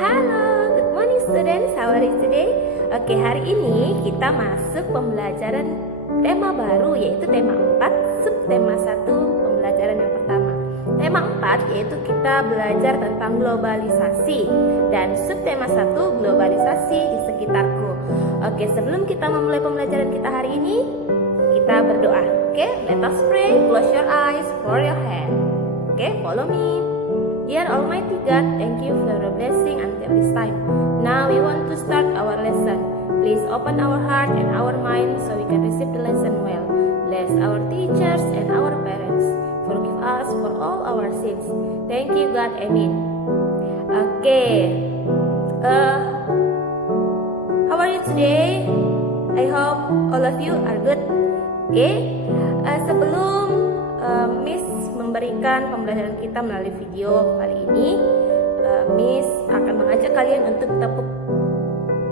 Halo, good morning students, how are you today? Oke, hari ini kita masuk pembelajaran tema baru, yaitu tema 4, subtema 1, pembelajaran yang pertama. Tema 4 yaitu kita belajar tentang globalisasi, dan subtema 1, globalisasi di sekitarku. Oke, sebelum kita memulai pembelajaran kita hari ini, kita berdoa. Oke, let us pray, close your eyes, for your hand. Oke, follow me. Dear Almighty God, thank you for the blessing until this time. Now we want to start our lesson. Please open our heart and our mind so we can receive the lesson well. Bless our teachers and our parents. Forgive us for all our sins. Thank you God, amen. Okay. How are you today? I hope all of you are good. Okay. Sebelum Miss memberikan pembelajaran kita melalui video kali ini, Miss akan mengajak kalian untuk tepuk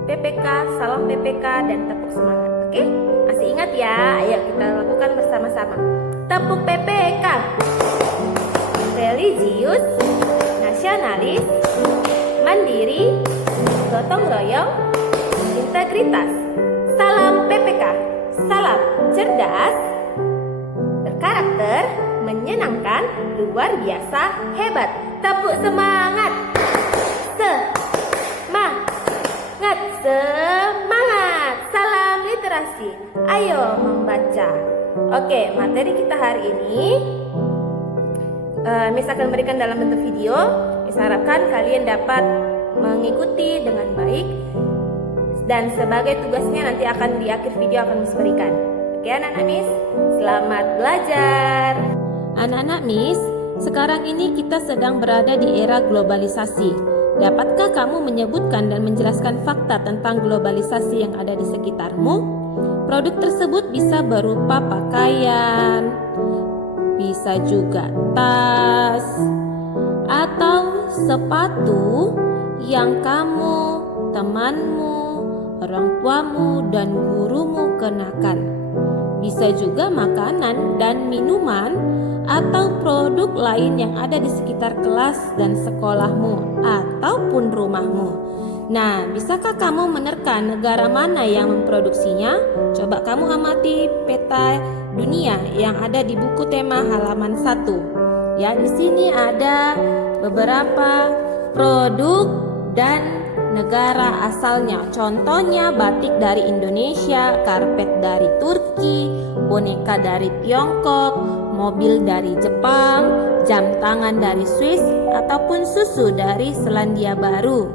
PPK, salam PPK dan tepuk semangat. Oke? Masih ingat ya? Ayo kita lakukan bersama-sama. Tepuk PPK. Religius, nasionalis, mandiri, gotong royong, integritas. Salam PPK. Salam cerdas, berkarakter, menyenangkan, luar biasa, hebat. Tepuk semangat. Semangat. Salam literasi. Ayo membaca. Oke, materi kita hari ini Miss akan berikan dalam bentuk video. Miss harapkan kalian dapat mengikuti dengan baik, dan sebagai tugasnya nanti akan di akhir video akan Miss berikan. Oke anak-anak Miss, selamat belajar. Anak-anak Miss, sekarang ini kita sedang berada di era globalisasi. Dapatkah kamu menyebutkan dan menjelaskan fakta tentang globalisasi yang ada di sekitarmu? Produk tersebut bisa berupa pakaian, bisa juga tas, atau sepatu yang kamu, temanmu, orang tuamu, dan gurumu kenakan. Bisa juga makanan dan minuman atau produk lain yang ada di sekitar kelas dan sekolahmu ataupun rumahmu. Nah, bisakah kamu menerka negara mana yang memproduksinya? Coba kamu amati peta dunia yang ada di buku tema halaman 1. Ya, di sini ada beberapa produk dan negara asalnya. Contohnya batik dari Indonesia, karpet dari Turki, boneka dari Tiongkok, mobil dari Jepang, jam tangan dari Swiss, ataupun susu dari Selandia Baru.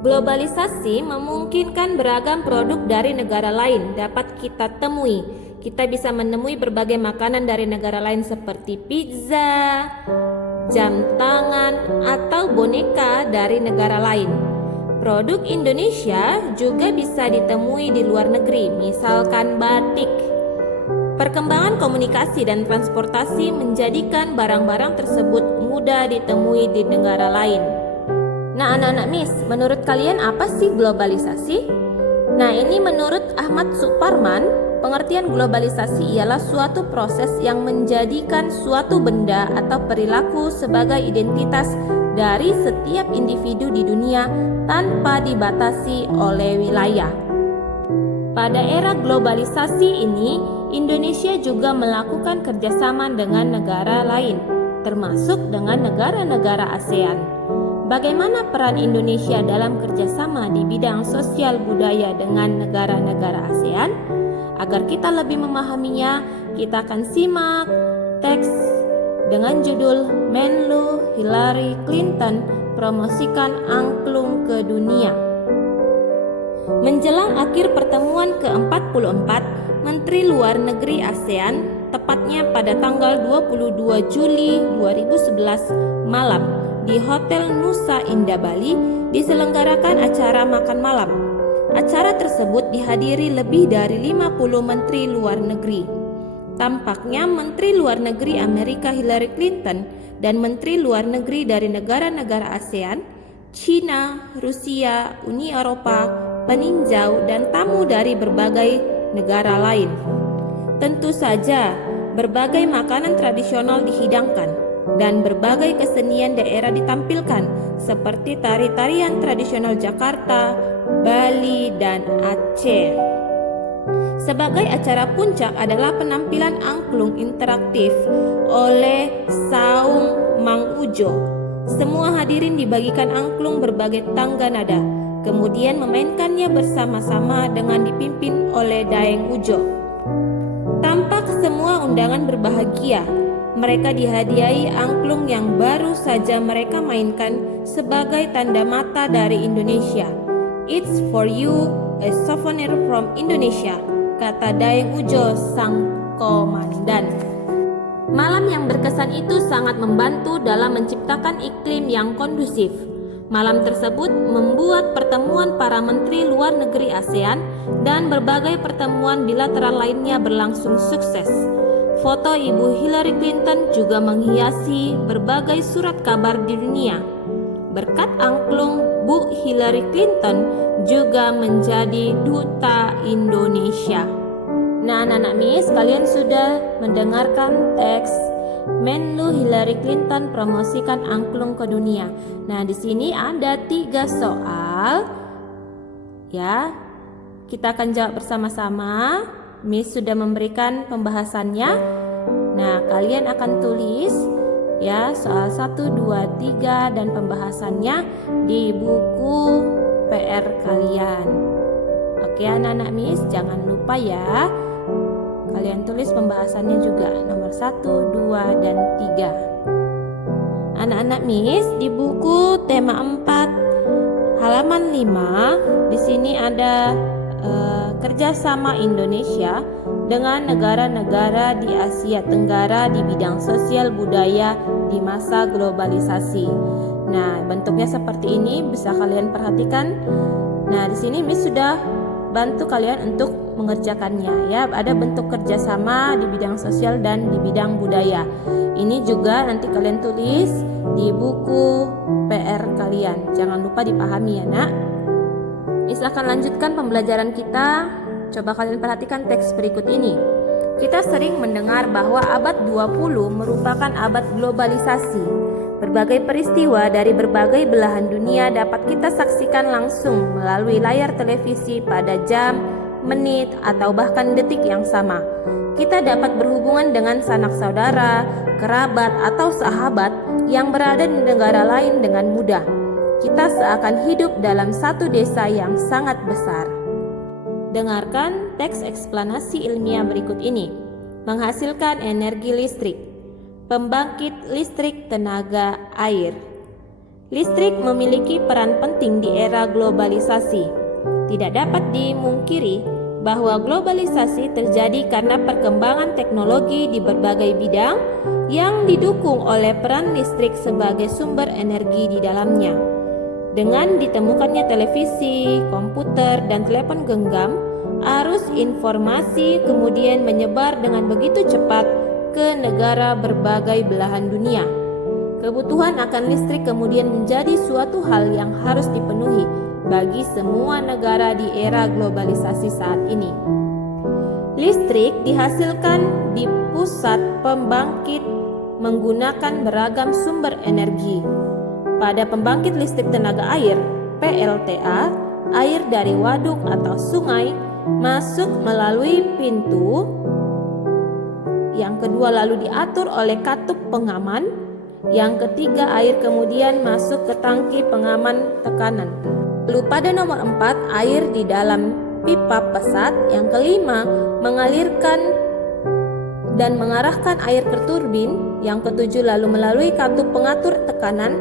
Globalisasi memungkinkan beragam produk dari negara lain dapat kita temui. Kita bisa menemui berbagai makanan dari negara lain seperti pizza, jam tangan, atau boneka dari negara lain. Produk Indonesia juga bisa ditemui di luar negeri, misalkan batik. Perkembangan komunikasi dan transportasi menjadikan barang-barang tersebut mudah ditemui di negara lain. Nah, anak-anak Miss, menurut kalian apa sih globalisasi? Nah, ini menurut Ahmad Suparman, pengertian globalisasi ialah suatu proses yang menjadikan suatu benda atau perilaku sebagai identitas dari setiap individu di dunia tanpa dibatasi oleh wilayah. Pada era globalisasi ini, Indonesia juga melakukan kerjasama dengan negara lain, termasuk dengan negara-negara ASEAN. Bagaimana peran Indonesia dalam kerjasama di bidang sosial budaya dengan negara-negara ASEAN? Agar kita lebih memahaminya, kita akan simak teks dengan judul Menlu Hillary Clinton promosikan angklung ke dunia. Menjelang akhir pertemuan ke-44 Menteri Luar Negeri ASEAN, tepatnya pada tanggal 22 Juli 2011 malam di Hotel Nusa Indah Bali, diselenggarakan acara makan malam. Acara tersebut dihadiri lebih dari 50 menteri luar negeri. Tampaknya Menteri Luar Negeri Amerika Hillary Clinton dan Menteri Luar Negeri dari negara-negara ASEAN, China, Rusia, Uni Eropa, peninjau, dan tamu dari berbagai negara lain. Tentu saja, berbagai makanan tradisional dihidangkan. dan berbagai kesenian daerah ditampilkan seperti tari-tarian tradisional Jakarta, Bali, dan Aceh. Sebagai acara puncak adalah penampilan angklung interaktif oleh Saung Mang Ujo. Semua hadirin dibagikan angklung berbagai tangga nada, kemudian memainkannya bersama-sama dengan dipimpin oleh Daeng Ujo. Tampak semua undangan berbahagia. Mereka dihadiahi angklung yang baru saja mereka mainkan sebagai tanda mata dari Indonesia. It's for you, a souvenir from Indonesia, kata Daeng Ujo sang komandan. Malam yang berkesan itu sangat membantu dalam menciptakan iklim yang kondusif. Malam tersebut membuat pertemuan para menteri luar negeri ASEAN dan berbagai pertemuan bilateral lainnya berlangsung sukses. Foto Ibu Hillary Clinton juga menghiasi berbagai surat kabar di dunia. Berkat angklung, Bu Hillary Clinton juga menjadi duta Indonesia. Nah, anak-anak Miss, kalian sudah mendengarkan teks Menlu Hillary Clinton promosikan angklung ke dunia. Nah, di sini ada 3 soal. Ya, kita akan jawab bersama-sama. Miss sudah memberikan pembahasannya. Nah, kalian akan tulis ya soal 1, 2, 3 dan pembahasannya di buku PR kalian. Oke, anak-anak Miss, jangan lupa ya. Kalian tulis pembahasannya juga nomor 1, 2, dan 3. Anak-anak Miss, di buku tema 4 halaman 5 di sini ada kerjasama Indonesia dengan negara-negara di Asia Tenggara di bidang sosial budaya di masa globalisasi. Nah, bentuknya seperti ini, bisa kalian perhatikan. Nah, di sini Miss sudah bantu kalian untuk mengerjakannya ya. Ada bentuk kerjasama di bidang sosial dan di bidang budaya. Ini juga nanti kalian tulis di buku PR kalian. Jangan lupa dipahami ya, Nak. Silahkan lanjutkan pembelajaran kita. Coba kalian perhatikan teks berikut ini. Kita sering mendengar bahwa abad 20 merupakan abad globalisasi. Berbagai peristiwa dari berbagai belahan dunia dapat kita saksikan langsung melalui layar televisi pada jam, menit, atau bahkan detik yang sama. Kita dapat berhubungan dengan sanak saudara, kerabat, atau sahabat yang berada di negara lain dengan mudah. Kita seakan hidup dalam satu desa yang sangat besar. Dengarkan teks eksplanasi ilmiah berikut ini. Menghasilkan energi listrik. Pembangkit listrik tenaga air. Listrik memiliki peran penting di era globalisasi. Tidak dapat dimungkiri bahwa globalisasi terjadi karena perkembangan teknologi di berbagai bidang yang didukung oleh peran listrik sebagai sumber energi di dalamnya. Dengan ditemukannya televisi, komputer, dan telepon genggam, arus informasi kemudian menyebar dengan begitu cepat ke negara berbagai belahan dunia. Kebutuhan akan listrik kemudian menjadi suatu hal yang harus dipenuhi bagi semua negara di era globalisasi saat ini. Listrik dihasilkan di pusat pembangkit menggunakan beragam sumber energi. Pada pembangkit listrik tenaga air, PLTA, air dari waduk atau sungai masuk melalui pintu. Yang kedua lalu diatur oleh katup pengaman. Yang ketiga, air kemudian masuk ke tangki pengaman tekanan. Lalu pada nomor 4, air di dalam pipa pesat. Yang kelima, mengalirkan dan mengarahkan air ke turbin. Yang ketujuh, lalu melalui katup pengatur tekanan.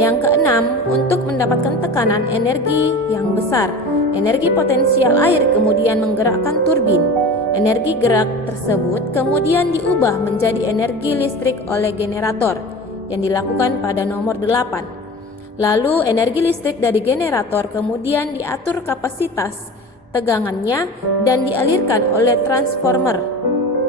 Yang keenam, untuk mendapatkan tekanan energi yang besar. Energi potensial air kemudian menggerakkan turbin. Energi gerak tersebut kemudian diubah menjadi energi listrik oleh generator yang dilakukan pada nomor 8. Lalu energi listrik dari generator kemudian diatur kapasitas tegangannya dan dialirkan oleh transformer.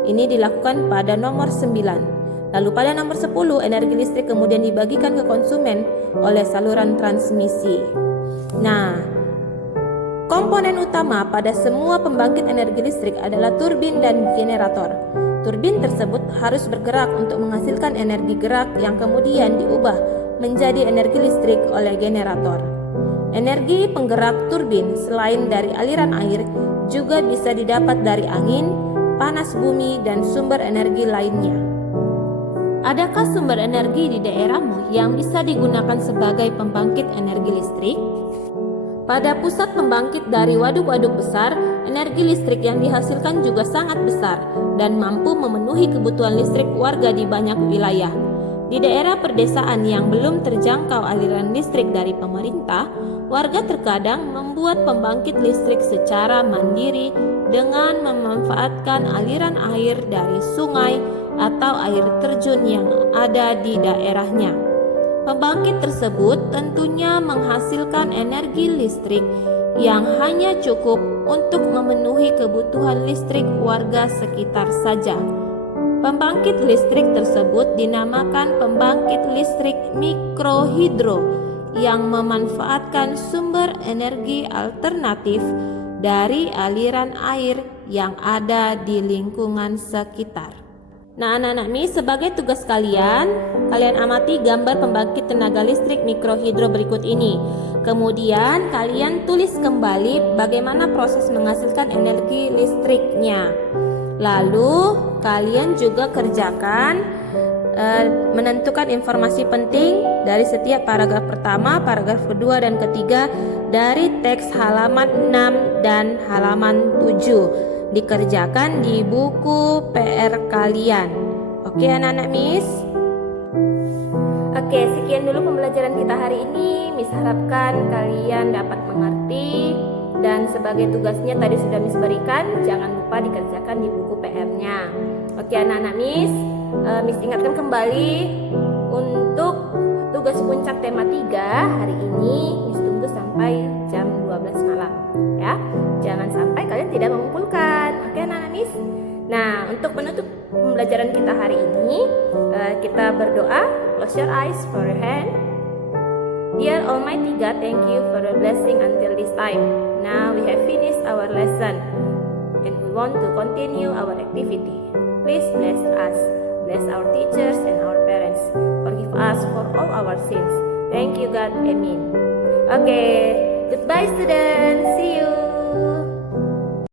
Ini dilakukan pada nomor 9. Lalu pada nomor 10, energi listrik kemudian dibagikan ke konsumen oleh saluran transmisi. Nah, komponen utama pada semua pembangkit energi listrik adalah turbin dan generator. Turbin tersebut harus bergerak untuk menghasilkan energi gerak yang kemudian diubah menjadi energi listrik oleh generator. Energi penggerak turbin selain dari aliran air juga bisa didapat dari angin, panas bumi, dan sumber energi lainnya. Adakah sumber energi di daerahmu yang bisa digunakan sebagai pembangkit energi listrik? Pada pusat pembangkit dari waduk-waduk besar, energi listrik yang dihasilkan juga sangat besar dan mampu memenuhi kebutuhan listrik warga di banyak wilayah. Di daerah perdesaan yang belum terjangkau aliran listrik dari pemerintah, warga terkadang membuat pembangkit listrik secara mandiri dengan memanfaatkan aliran air dari sungai atau air terjun yang ada di daerahnya. Pembangkit tersebut tentunya menghasilkan energi listrik yang hanya cukup untuk memenuhi kebutuhan listrik warga sekitar saja. Pembangkit listrik tersebut dinamakan pembangkit listrik mikrohidro yang memanfaatkan sumber energi alternatif dari aliran air yang ada di lingkungan sekitar. Nah, anak-anak Mi, sebagai tugas kalian amati gambar pembangkit tenaga listrik mikrohidro berikut ini. Kemudian kalian tulis kembali bagaimana proses menghasilkan energi listriknya. Lalu kalian juga kerjakan menentukan informasi penting dari setiap paragraf pertama, paragraf kedua, dan ketiga dari teks halaman 6 dan halaman 7. Dikerjakan di buku PR kalian. Oke anak-anak Miss? Oke, sekian dulu pembelajaran kita hari ini. Miss harapkan kalian dapat mengerti. Dan sebagai tugasnya tadi sudah Miss berikan, jangan lupa dikerjakan di buku PR-nya. Oke anak-anak Miss, Miss ingatkan kembali untuk tugas puncak tema 3 hari ini Miss tunggu sampai jam 12 malam ya. Jangan sampai kalian tidak mengumpulkan. Oke anak-anak Miss. Nah, untuk menutup pembelajaran kita hari ini, kita berdoa. Close your eyes for your hand. Dear Almighty God, thank you for the blessing until this time. Now we have finished our lesson and we want to continue our activity. Please bless us, bless our teachers and our parents. Forgive us for all our sins. Thank you God, Amen. Okay, goodbye students. See you.